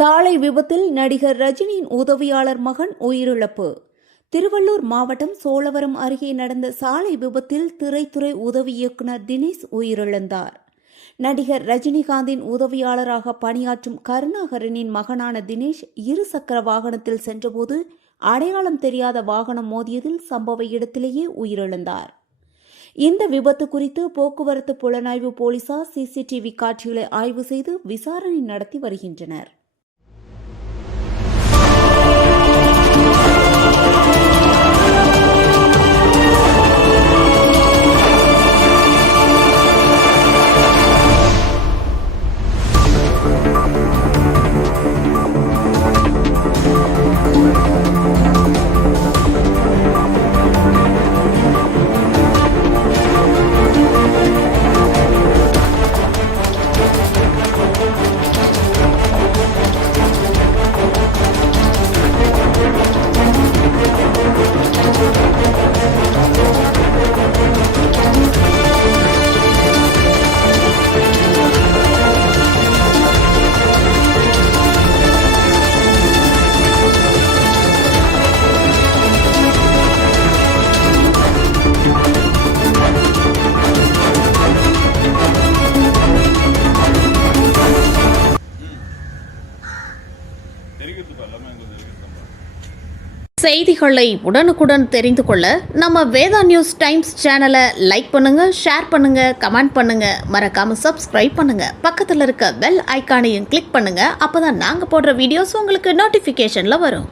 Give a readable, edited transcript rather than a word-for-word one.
சாலை விபத்தில் நடிகர் ரஜினியின் உதவியாளர் மகன் உயிரிழப்பு. திருவள்ளூர் மாவட்டம் சோழவரம் அருகே நடந்த சாலை விபத்தில் திரைத்துறை உதவி இயக்குநர் தினேஷ் உயிரிழந்தார். நடிகர் ரஜினிகாந்தின் உதவியாளராக பணியாற்றும் கருணாகரனின் மகனான தினேஷ் இருசக்கர வாகனத்தில் சென்றபோது அடையாளம் தெரியாத வாகனம் மோதியதில் சம்பவ இடத்திலேயே உயிரிழந்தார். இந்த விபத்து குறித்து போக்குவரத்து புலனாய்வு போலீசார் சிசிடிவி காட்சிகளை ஆய்வு செய்து விசாரணை நடத்தி வருகின்றனர். செய்திகளை உடனுக்குடன் தெரிந்து கொள்ள நம்ம வேதா நியூஸ் டைம்ஸ் சேனலை லைக் பண்ணுங்க, ஷேர் பண்ணுங்க, கமெண்ட் பண்ணுங்க, மறக்காம சப்ஸ்கிரைப் பண்ணுங்க. பக்கத்தில் இருக்க பெல் ஐகானையும் கிளிக் பண்ணுங்க. அப்பதான் நாங்க போடுற வீடியோஸ் உங்களுக்கு நோட்டிபிகேஷன்ல வரும்.